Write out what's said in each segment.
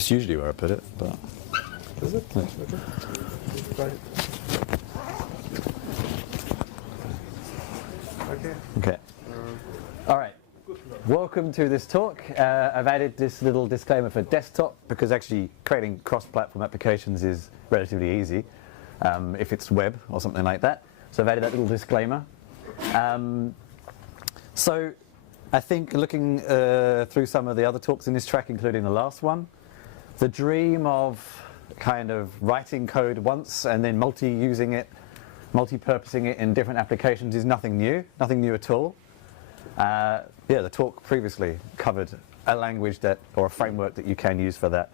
It's usually where I put it, but... Is it? Yeah. Okay. Okay. Okay. All right. Welcome to this talk. I've added this little disclaimer for desktop because actually creating cross-platform applications is relatively easy if it's web or something like that. So I've added that little disclaimer. So I think looking through some of the other talks in this track, including the last one, the dream of kind of writing code once and then multi-using it, multi-purposing it in different applications is nothing new at all. Yeah, the talk previously covered a language that, or a framework that you can use for that.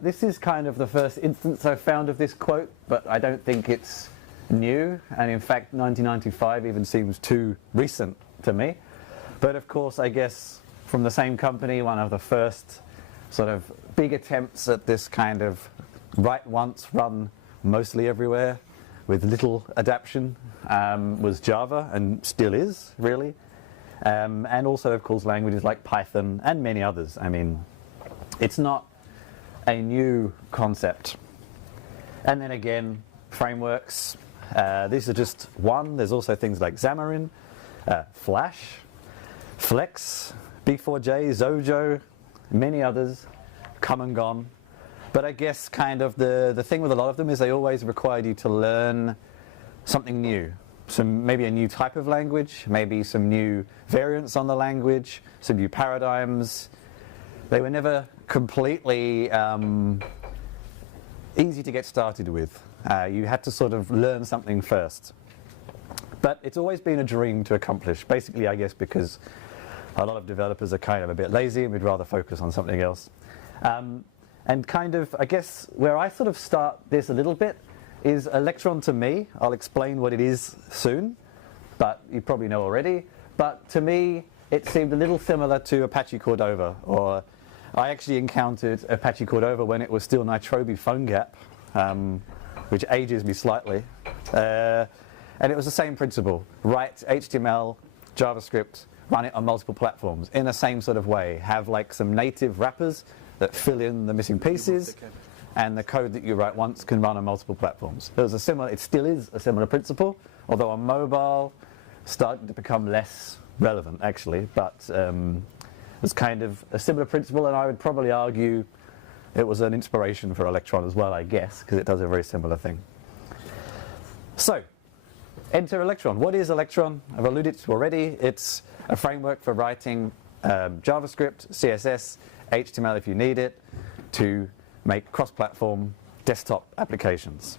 This is kind of the first instance I've found of this quote, but I don't think it's new, and in fact 1995 even seems too recent to me. But of course, I guess from the same company, one of the first sort of big attempts at this kind of write once, run mostly everywhere with little adaptation was Java, and still is, really. And also, of course, languages like Python and many others. I mean, it's not a new concept. And then again, frameworks. These are just one. There's also things like Xamarin, Flash, Flex, B4J, Zojo, many others, come and gone. But I guess kind of the thing with a lot of them is they always required you to learn something new. Maybe a new type of language, maybe some new variants on the language, some new paradigms. They were never completely easy to get started with. You had to sort of learn something first. But it's always been a dream to accomplish, basically, I guess, because a lot of developers are kind of a bit lazy and we'd rather focus on something else. And kind of, I guess, where I sort of start this a little bit is Electron to me. I'll explain what it is soon, but you probably know already. But to me, it seemed a little similar to Apache Cordova, or I actually encountered Apache Cordova when it was still Nitrobi PhoneGap, which ages me slightly. And it was the same principle. Write HTML, JavaScript, run it on multiple platforms in the same sort of way. Have like some native wrappers that fill in the missing pieces, and the code that you write once can run on multiple platforms. It still is a similar principle, although on mobile, starting to become less relevant actually, but it's kind of a similar principle, and I would probably argue it was an inspiration for Electron as well, I guess, because it does a very similar thing. So, enter Electron. What is Electron? I've alluded to already. It's a framework for writing JavaScript, CSS, HTML if you need it, to make cross-platform desktop applications.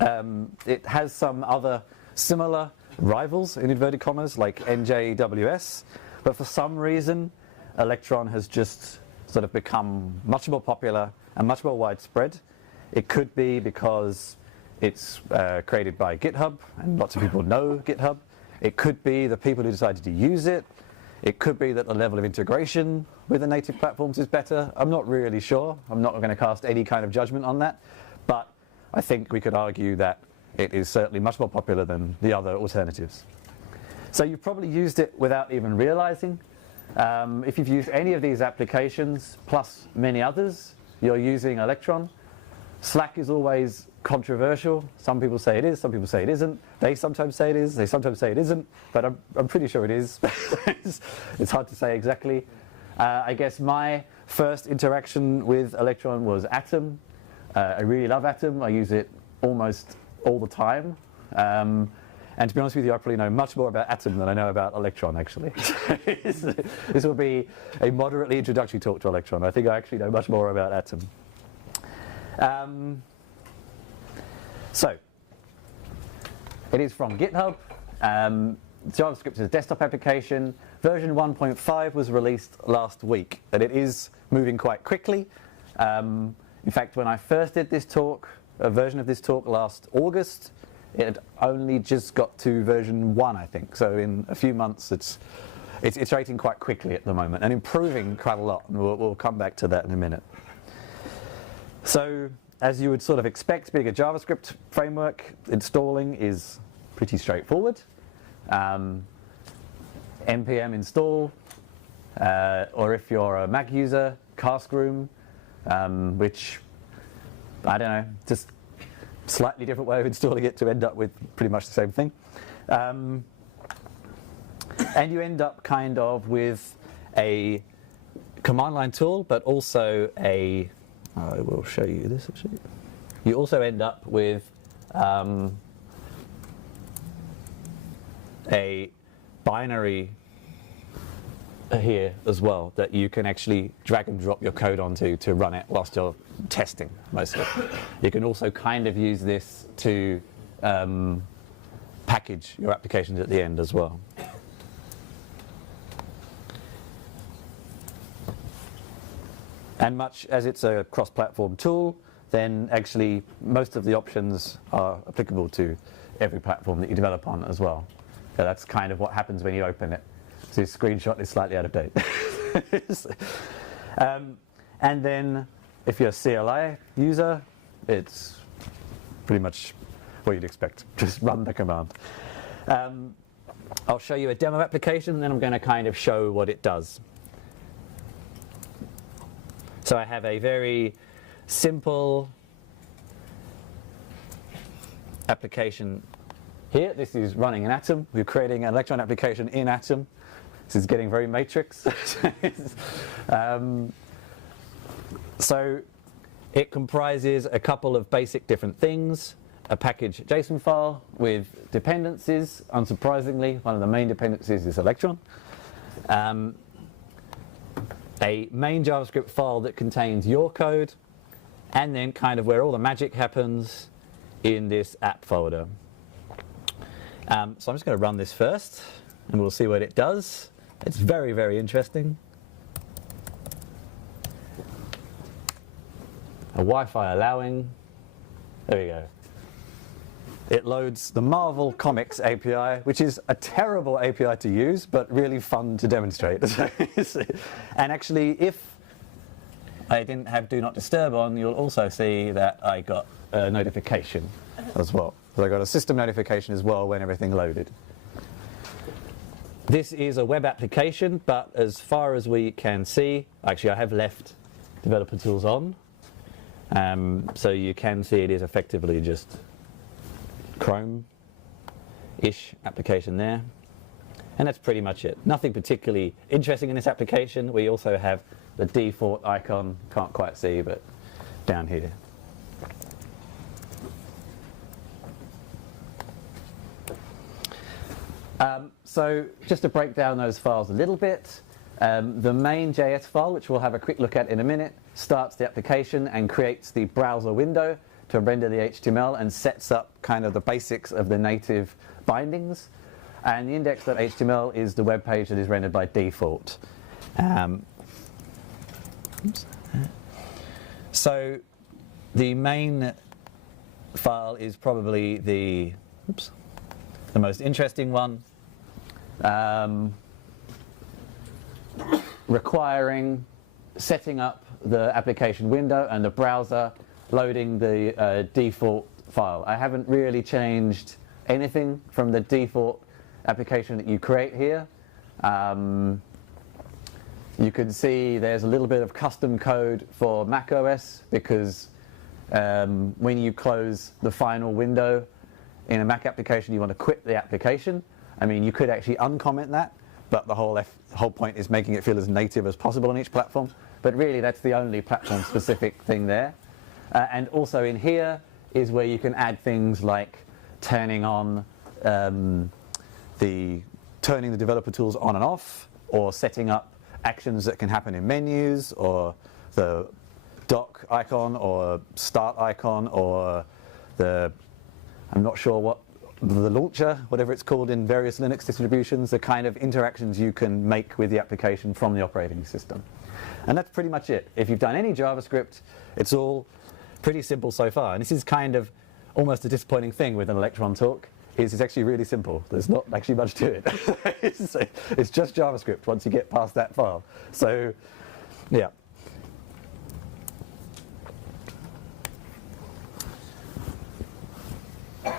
It has some other similar rivals, in inverted commas, like NJWS, but for some reason, Electron has just sort of become much more popular and much more widespread. It could be because it's created by GitHub, and lots of people know GitHub. It could be the people who decided to use it. It could be that the level of integration with the native platforms is better. I'm not really sure. I'm not going to cast any kind of judgment on that. But I think we could argue that it is certainly much more popular than the other alternatives. So you've probably used it without even realizing. If you've used any of these applications, plus many others, you're using Electron. Slack is always controversial. Some people say it is, some people say it isn't. They sometimes say it is, they sometimes say it isn't, but I'm pretty sure it is. It's hard to say exactly. I guess my first interaction with Electron was Atom. I really love Atom. I use it almost all the time. And to be honest with you, I probably know much more about Atom than I know about Electron, actually. This will be a moderately introductory talk to Electron. I think I actually know much more about Atom. So, it is from GitHub. JavaScript is a desktop application. Version 1.5 was released last week, and it is moving quite quickly. In fact, when I first did this talk, a version of this talk last August, it had only just got to version 1, I think. So in a few months, it's iterating quite quickly at the moment and improving quite a lot. And we'll come back to that in a minute. So, as you would sort of expect, being a JavaScript framework, installing is pretty straightforward. npm install, or if you're a Mac user, cask room, which, I don't know, just slightly different way of installing it to end up with pretty much the same thing. And you end up kind of with a command line tool, but also I will show you this actually. You also end up with a binary here as well that you can actually drag and drop your code onto to run it whilst you're testing mostly. You can also kind of use this to package your applications at the end as well. And much as it's a cross-platform tool, then actually most of the options are applicable to every platform that you develop on as well. So that's kind of what happens when you open it. So this screenshot is slightly out of date. And then if you're a CLI user, it's pretty much what you'd expect. Just run the command. I'll show you a demo application, and then I'm going to kind of show what it does. So I have a very simple application here. This is running in Atom. We're creating an Electron application in Atom. This is getting very matrix. So it comprises a couple of basic different things. A package JSON file with dependencies. Unsurprisingly, one of the main dependencies is Electron. A main JavaScript file that contains your code, and then kind of where all the magic happens in this app folder. So I'm just going to run this first, and we'll see what it does. It's very, very interesting. A Wi-Fi allowing. There we go. It loads the Marvel Comics API, which is a terrible API to use, but really fun to demonstrate. And actually, if I didn't have Do Not Disturb on, you'll also see that I got a notification as well. So I got a system notification as well when everything loaded. This is a web application, but as far as we can see, actually I have left developer tools on. So you can see it is effectively just Chrome-ish application there. And that's pretty much it. Nothing particularly interesting in this application. We also have the default icon, can't quite see, but down here. So just to break down those files a little bit, the main JS file, which we'll have a quick look at in a minute, starts the application and creates the browser window to render the HTML and sets up kind of the basics of the native bindings. And the index.html is the web page that is rendered by default. So the main file is probably the most interesting one, requiring setting up the application window and the browser, loading the default file. I haven't really changed anything from the default application that you create here. You can see there's a little bit of custom code for macOS because when you close the final window in a Mac application, you want to quit the application. I mean, you could actually uncomment that, but the whole point is making it feel as native as possible on each platform. But really, that's the only platform-specific thing there. And also in here is where you can add things like turning on turning the developer tools on and off, or setting up actions that can happen in menus, or the dock icon, or start icon, or the, I'm not sure what, the launcher, whatever it's called in various Linux distributions, the kind of interactions you can make with the application from the operating system. And that's pretty much it. If you've done any JavaScript, it's all pretty simple so far. And this is kind of almost a disappointing thing with an Electron talk, is it's actually really simple. There's not actually much to it. It's just JavaScript once you get past that file. So, yeah.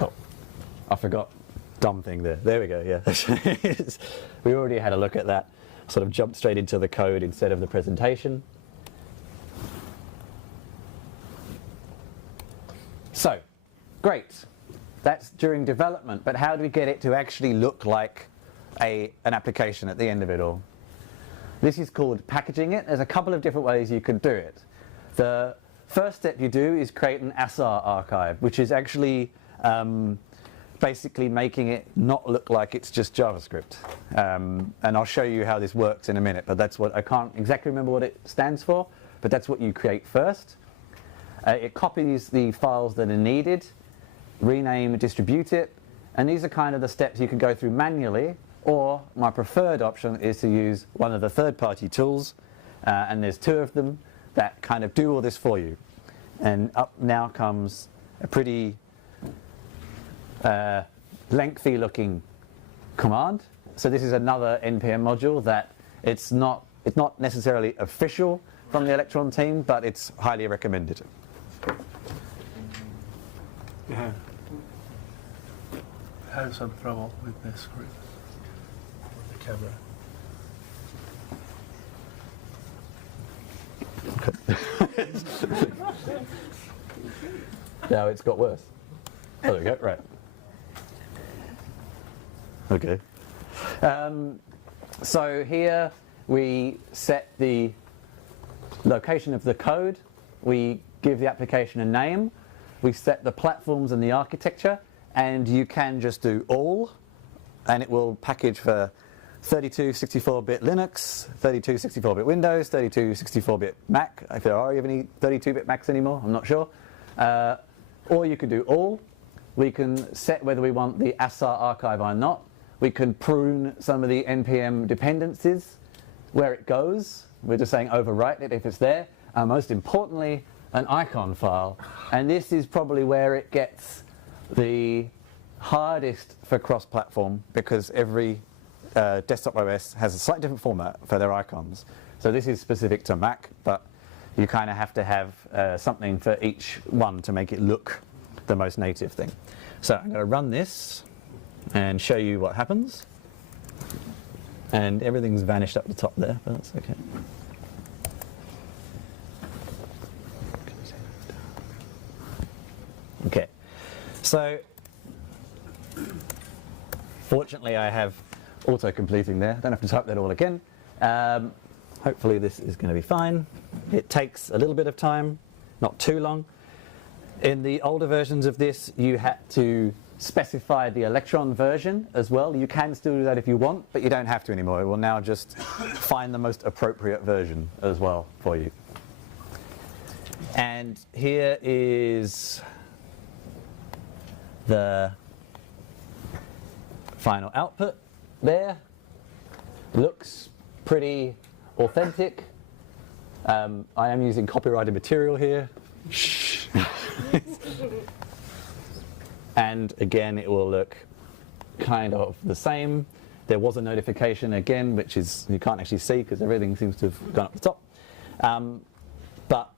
Oh, I forgot dumb thing there. There we go, yeah. We already had a look at that. Sort of jumped straight into the code instead of the presentation. So, great. That's during development, but how do we get it to actually look like an application at the end of it all? This is called packaging it. There's a couple of different ways you could do it. The first step you do is create an ASAR archive, which is actually basically making it not look like it's just JavaScript. And I'll show you how this works in a minute, but that's what, I can't exactly remember what it stands for, but that's what you create first. It copies the files that are needed, rename, distribute it, and these are kind of the steps you can go through manually, or my preferred option is to use one of the third-party tools, and there's two of them that kind of do all this for you. And up now comes a pretty lengthy looking command. So this is another NPM module that it's not necessarily official from the Electron team, but it's highly recommended. Yeah. I have some trouble with the screen or the camera. Now it's got worse. Oh, there we go, right. Okay. So here we set the location of the code, we give the application a name, we set the platforms and the architecture, and you can just do all, and it will package for 32, 64-bit Linux, 32, 64-bit Windows, 32, 64-bit Mac, if there are any 32-bit Macs anymore, I'm not sure. Or you could do all. We can set whether we want the ASAR archive or not. We can prune some of the NPM dependencies, where it goes. We're just saying overwrite it if it's there. Most importantly, an icon file. And this is probably where it gets the hardest for cross-platform, because every desktop OS has a slightly different format for their icons. So this is specific to Mac, but you kind of have to have something for each one to make it look the most native thing. So I'm going to run this and show you what happens. And everything's vanished up the top there, but that's okay. Okay, so fortunately I have auto-completing there. Don't have to type that all again. Hopefully this is going to be fine. It takes a little bit of time, not too long. In the older versions of this, you had to specify the Electron version as well. You can still do that if you want, but you don't have to anymore. It will now just find the most appropriate version as well for you. And here is the final output there. Looks pretty authentic. I am using copyrighted material here. Shh. And again, it will look kind of the same. There was a notification again, which is you can't actually see because everything seems to have gone up the top. But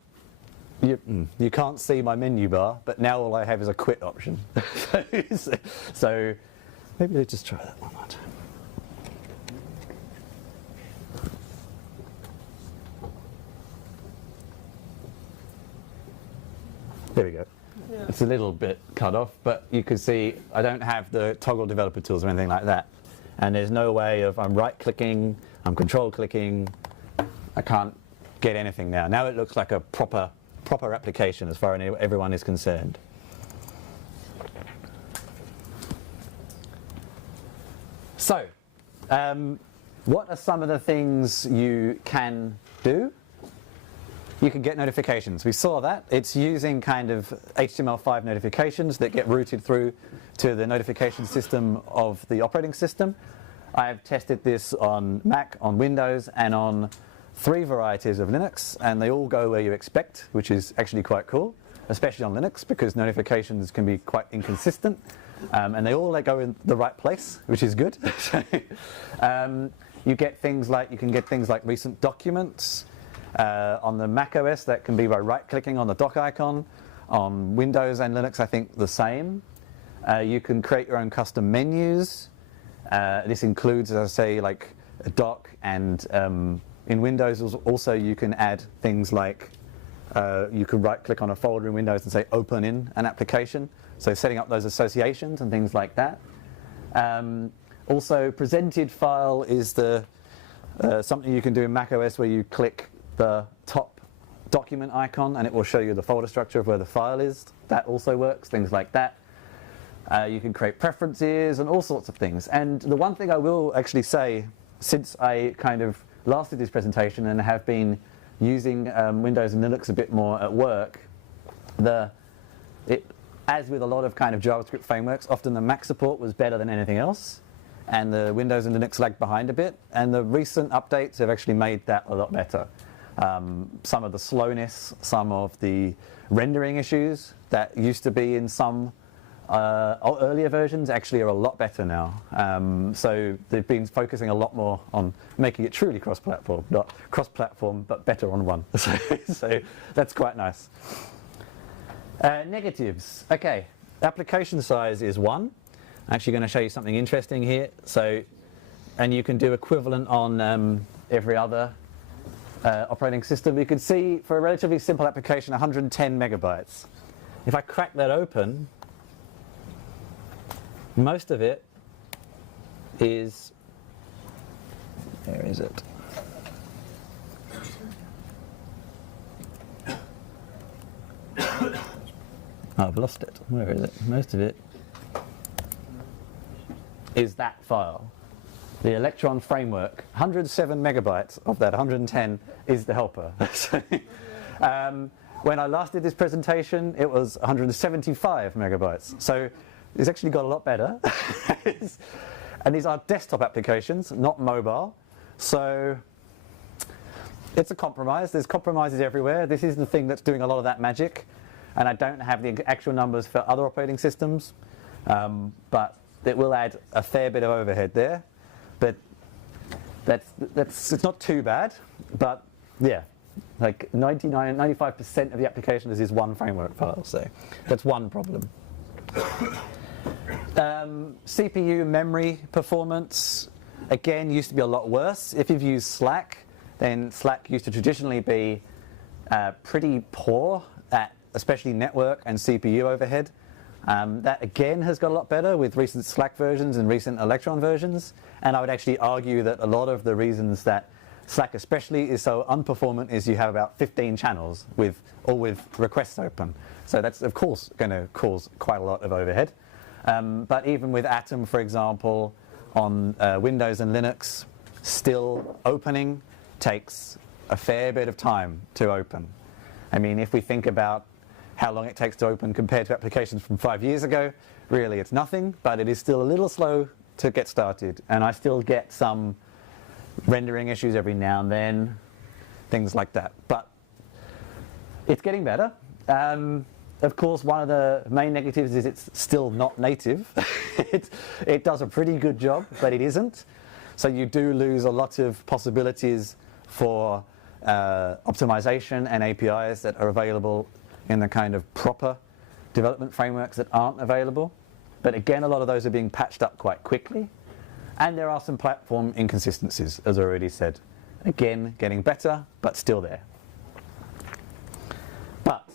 you can't see my menu bar, but now all I have is a quit option. So maybe let's just try that one more time. There we go. Yeah. It's a little bit cut off, but you can see I don't have the toggle developer tools or anything like that. And there's no way of, I'm right-clicking, I'm control-clicking, I can't get anything now. Now it looks like a proper application as far as everyone is concerned. So, what are some of the things you can do? You can get notifications. We saw that. It's using kind of HTML5 notifications that get routed through to the notification system of the operating system. I have tested this on Mac, on Windows, and on 3 varieties of Linux, and they all go where you expect, which is actually quite cool, especially on Linux, because notifications can be quite inconsistent, and they all go in the right place, which is good. You get things like, you can get things like recent documents. On the Mac OS, that can be by right-clicking on the dock icon. On Windows and Linux, I think the same. You can create your own custom menus. This includes, as I say, like a dock, and in Windows also you can add things like you could right-click on a folder in Windows and say open in an application. So setting up those associations and things like that. Also, presented file is the something you can do in macOS where you click the top document icon and it will show you the folder structure of where the file is. That also works, things like that. You can create preferences and all sorts of things. And the one thing I will actually say, since I kind of last did this presentation and have been using Windows and Linux a bit more at work, as with a lot of kind of JavaScript frameworks, often the Mac support was better than anything else, and the Windows and Linux lagged behind a bit, and the recent updates have actually made that a lot better. Some of the slowness, some of the rendering issues that used to be in some earlier versions actually are a lot better now. So they've been focusing a lot more on making it truly cross-platform, not cross-platform, but better on one. So that's quite nice. Negatives. Okay, application size is 1. I'm actually going to show you something interesting here. So, and you can do equivalent on every other operating system. You can see for a relatively simple application, 110 megabytes. If I crack that open, most of it is, where is it? Oh, I've lost it. Where is it? Most of it is that file. The Electron framework, 107 megabytes of that 110 is the helper. When I last did this presentation, it was 175 megabytes. So it's actually got a lot better. And these are desktop applications, not mobile. So it's a compromise. There's compromises everywhere. This is the thing that's doing a lot of that magic. And I don't have the actual numbers for other operating systems, but it will add a fair bit of overhead there. But it's not too bad. But yeah, like 95% of the application is this one framework file. So that's one problem. CPU memory performance, again, used to be a lot worse. If you've used Slack, then Slack used to traditionally be pretty poor at especially network and CPU overhead. That again has got a lot better with recent Slack versions and recent Electron versions. And I would actually argue that a lot of the reasons that Slack especially is so unperformant is you have about 15 channels all with requests open. So that's of course going to cause quite a lot of overhead. But even with Atom, for example, on Windows and Linux, still opening takes a fair bit of time to open. I mean, if we think about how long it takes to open compared to applications from 5 years ago, really it's nothing, but it is still a little slow to get started. And I still get some rendering issues every now and then, things like that. But it's getting better. Of course, one of the main negatives is it's still not native. It does a pretty good job, but it isn't. So you do lose a lot of possibilities for optimization and APIs that are available in the kind of proper development frameworks that aren't available. But again, a lot of those are being patched up quite quickly. And there are some platform inconsistencies, as I already said. Again, getting better, but still there. But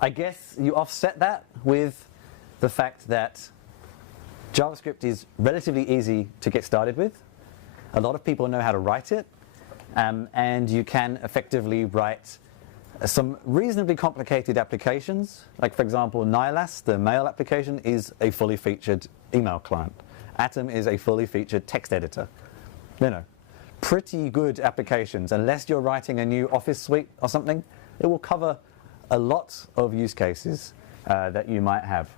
I guess you offset that with the fact that JavaScript is relatively easy to get started with. A lot of people know how to write it. And you can effectively write some reasonably complicated applications. Like, for example, Nilas, the mail application, is a fully featured email client. Atom is a fully featured text editor. You know, pretty good applications. Unless you're writing a new Office suite or something, it will cover a lot of use cases that you might have.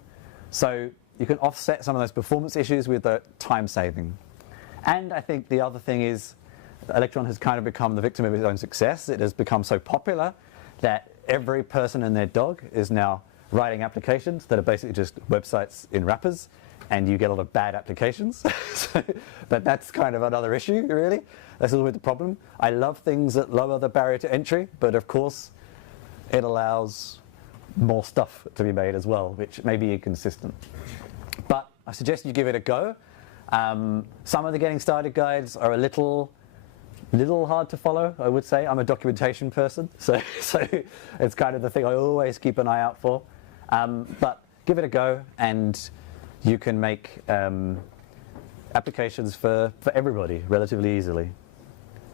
So you can offset some of those performance issues with the time saving. And I think the other thing is Electron has kind of become the victim of its own success. It has become so popular that every person and their dog is now writing applications that are basically just websites in wrappers, and you get a lot of bad applications. But that's kind of another issue, really. That's a little bit the problem. I love things that lower the barrier to entry, but of course it allows more stuff to be made as well, which may be inconsistent. I suggest you give it a go. Some of the getting started guides are a little hard to follow, I would say. I'm a documentation person, so it's kind of the thing I always keep an eye out for. But give it a go, and you can make applications for everybody relatively easily.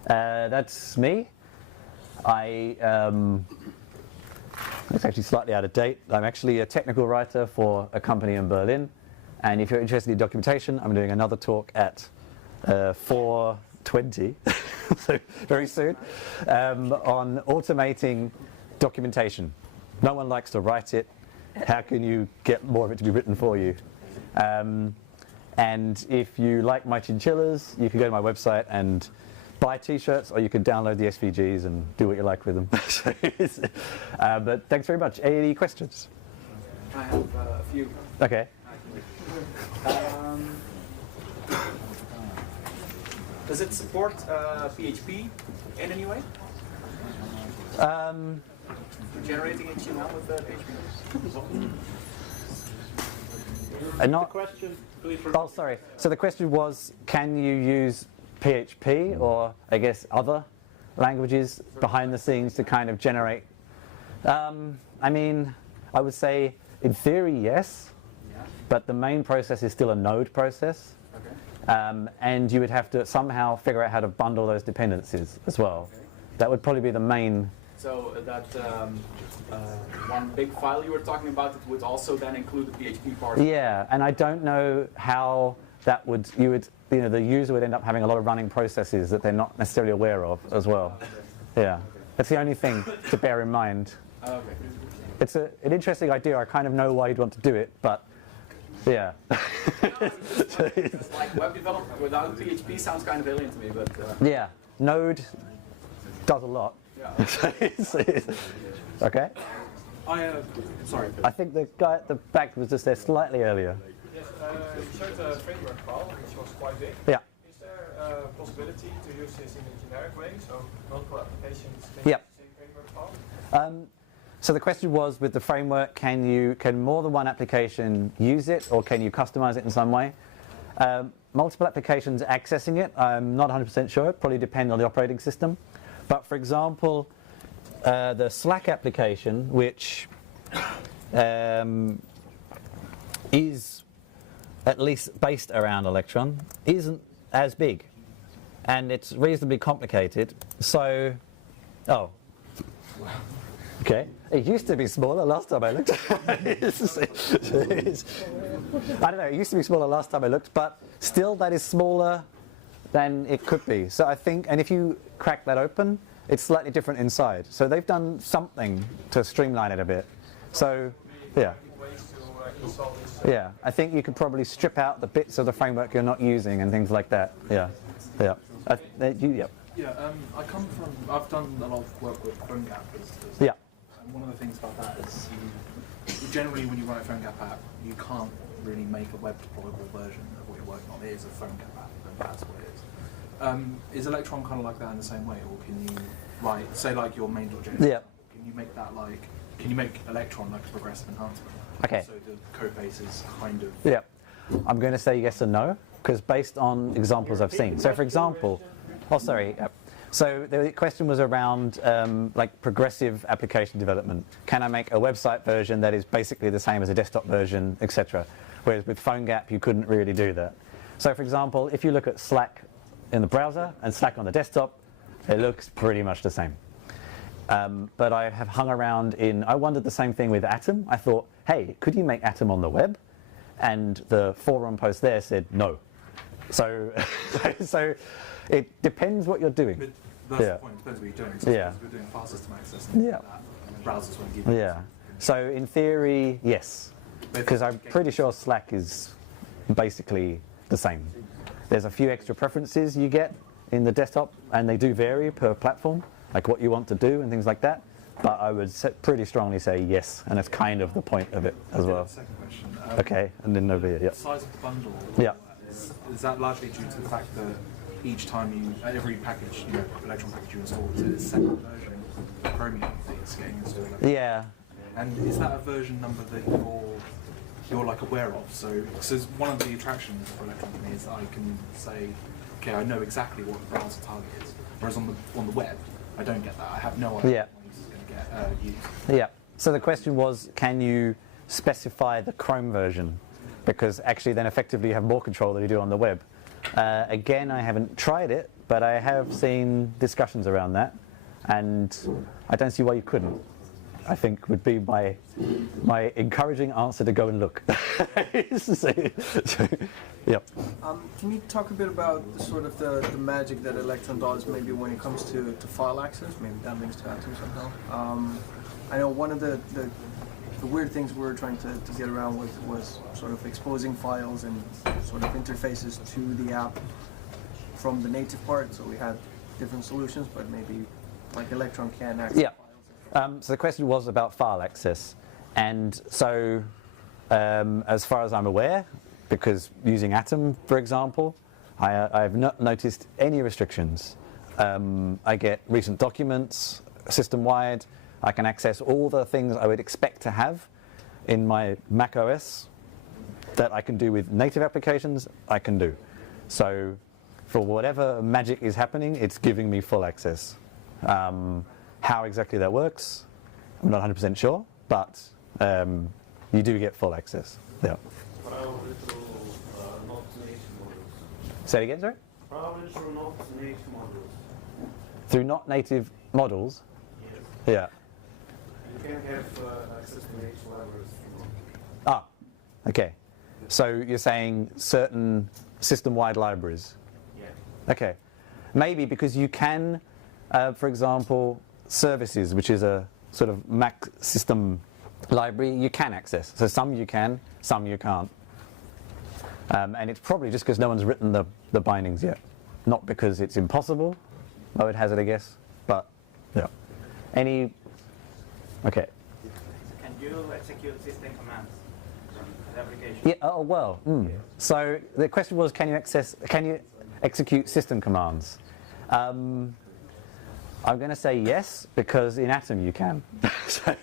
That's me. It's actually slightly out of date. I'm actually a technical writer for a company in Berlin, and if you're interested in documentation, I'm doing another talk at 4:20, so very soon, on automating documentation. No one likes to write it. How can you get more of it to be written for you? And if you like my chinchillas, you can go to my website and buy t-shirts, or you can download the SVGs and do what you like with them. But thanks very much. Any questions? I have a few. Okay. Does it support PHP in any way? Generating HTML with PHP? Not. Question, please. Oh, sorry. So the question was, can you use PHP or, I guess, other languages behind the scenes to kind of generate? I mean, I would say, in theory, yes. Yeah. But the main process is still a node process. Okay. And you would have to somehow figure out how to bundle those dependencies as well. Okay. That would probably be the main. So that one big file you were talking about, it would also then include the PHP part? Yeah, and I don't know how that would, the user would end up having a lot of running processes that they're not necessarily aware of as well. Yeah, that's the only thing to bear in mind. Okay. It's an interesting idea. I kind of know why you'd want to do it, but yeah. Like web development without PHP sounds kind of alien to me, but... Yeah, Node does a lot. Yeah. Okay. Sorry. I think the guy at the back was just there slightly earlier. Yes, you showed a framework file, which was quite big. Yeah. Is there a possibility to use this in a generic way, so multiple applications can Yep. use the same framework file? So the question was, with the framework, can more than one application use it, or can you customize it in some way? Multiple applications accessing it, I'm not 100% sure. It probably depends on the operating system. But for example, the Slack application, which is at least based around Electron, isn't as big, and it's reasonably complicated. So, okay. It used to be smaller last time I looked. I don't know, it used to be smaller last time I looked, but still that is smaller than it could be. So I think, and if you crack that open, it's slightly different inside. So they've done something to streamline it a bit. So, yeah. Ways to install this. Yeah, I think you could probably strip out the bits of the framework you're not using and things like that. Yeah, yeah. Yeah. Yeah, I've done a lot of work with PhoneGap. Yeah. And one of the things about that is generally when you run a PhoneGap app, you can't really make a web deployable version of what you're working on. It is a PhoneGap app, and that's what it is. Is Electron kind of like that in the same way, or can you write, say like your main.js, Yeah. can you make that like, can you make Electron like a progressive enhancement? Okay. So the code base is kind of... Yeah. I'm going to say yes and no, because based on examples I've seen. So for example, so the question was around like progressive application development. Can I make a website version that is basically the same as a desktop version, etc.? Whereas with PhoneGap, you couldn't really do that. So for example, if you look at Slack in the browser and Slack on the desktop, it looks pretty much the same. But I have hung around I wondered the same thing with Atom. I thought, hey, could you make Atom on the web? And the forum post there said no. So, so it depends what you're doing. But that's the point, it depends what you're doing. So Yeah. if you're doing file system access and Yeah. like that, browsers won't give you Yeah. So in theory, yes. Because I'm pretty sure Slack is basically the same. There's a few extra preferences you get in the desktop, and they do vary per platform, like what you want to do and things like that. But I would pretty strongly say yes, and that's kind of the point of it as well. Second question. Okay, and then over here, yeah. The size of the bundle, Yeah. is that largely due to the fact that each time every package, Electron package you install, it's a separate version of Chromium that is getting installed? Yeah. And is that a version number that you're you're like aware of. So one of the attractions for Electron to me is that I can say, okay, I know exactly what the browser target is. Whereas on the web, I don't get that. I have no idea Yeah. what user is going to get used. Yeah. So the question was, can you specify the Chrome version? Because actually then effectively you have more control than you do on the web. Again, I haven't tried it, but I have seen discussions around that, and I don't see why you couldn't. I think would be my encouraging answer to go and look. Yep. Can you talk a bit about sort of the magic that Electron does, maybe when it comes to file access? Maybe that links to Atom somehow. I know one of the weird things we were trying to get around with was sort of exposing files and sort of interfaces to the app from the native part. So we had different solutions, but maybe like Electron can access Yeah. files. So the question was about file access, and so as far as I'm aware, because using Atom, for example, I have not noticed any restrictions. I get recent documents system-wide. I can access all the things I would expect to have in my Mac OS that I can do with native applications, I can do. So for whatever magic is happening, it's giving me full access. How exactly that works, I'm not 100% sure, but you do get full access. Yeah. Say it again, sorry? Probably through not native models. Through not native models? Yes. Yeah. You can have access to native libraries through. Ah, okay. So you're saying certain system-wide libraries? Yeah. Okay. Maybe because you can, for example, services, which is a sort of Mac system library, you can access. So some you can, some you can't. And it's probably just because no one's written the bindings yet. Not because it's impossible, I would hazard a guess, but yeah. Okay. Can you execute system commands from the application? Yeah, oh well. So the question was, can you execute system commands? I'm going to say yes, because in Atom you can. So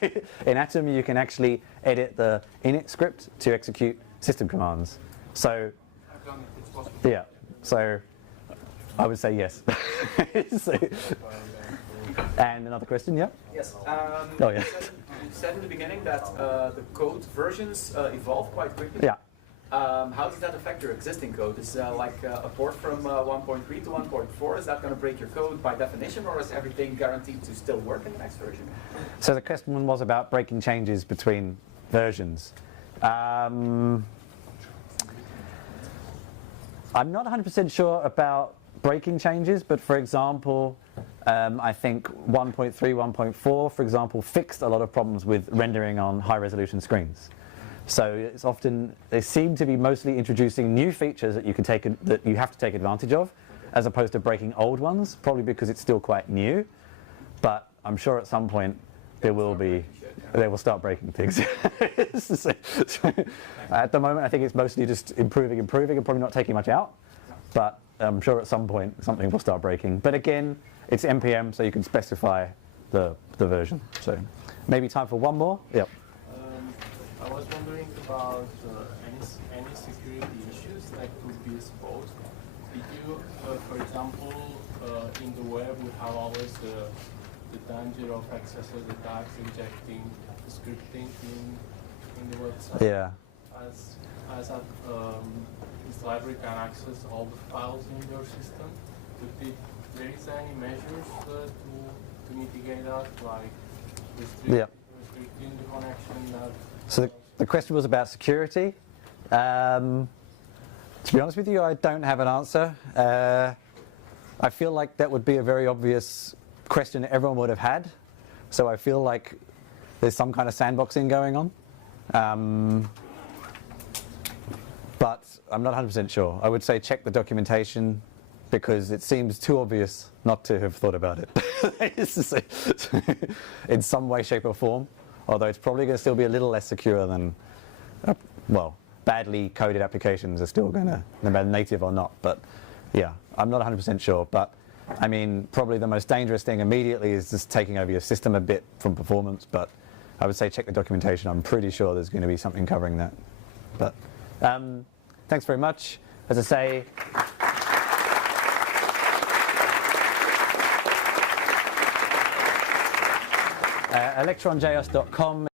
in Atom you can actually edit the init script to execute system commands. So I've done it, it's possible. yeah, so I would say yes. And another question, yeah? Yes. Oh, yeah. You said in the beginning that the code versions evolve quite quickly. Yeah. How does that affect your existing code? Is like a port from 1.3 to 1.4, is that going to break your code by definition, or is everything guaranteed to still work in the next version? So the question was about breaking changes between versions. I'm not 100% sure about breaking changes, but for example, I think 1.3, 1.4, for example, fixed a lot of problems with rendering on high-resolution screens. So it's often, they seem to be mostly introducing new features that you have to take advantage of, as opposed to breaking old ones, probably because it's still quite new. But I'm sure at some point they will start breaking things. So, at the moment, I think it's mostly just improving, and probably not taking much out. But I'm sure at some point something will start breaking. But again, it's npm, so you can specify the version. So maybe time for one more. Yep. I was wondering about any security issues that could be exposed. Did you, for example, in the web, we have always the danger of accessor attacks injecting scripting in the website. Yeah. As this library can access all the files in your system, but there is any measures to mitigate that, like restricting the connection that. So the question was about security. To be honest with you, I don't have an answer. I feel like that would be a very obvious question everyone would have had. So I feel like there's some kind of sandboxing going on. But I'm not 100% sure. I would say check the documentation, because it seems too obvious not to have thought about it in some way, shape or form. Although it's probably going to still be a little less secure than, badly coded applications are still going to, no matter native or not. But yeah, I'm not 100% sure. But I mean, probably the most dangerous thing immediately is just taking over your system a bit from performance. But I would say check the documentation. I'm pretty sure there's going to be something covering that. But thanks very much. As I say, electronjs.com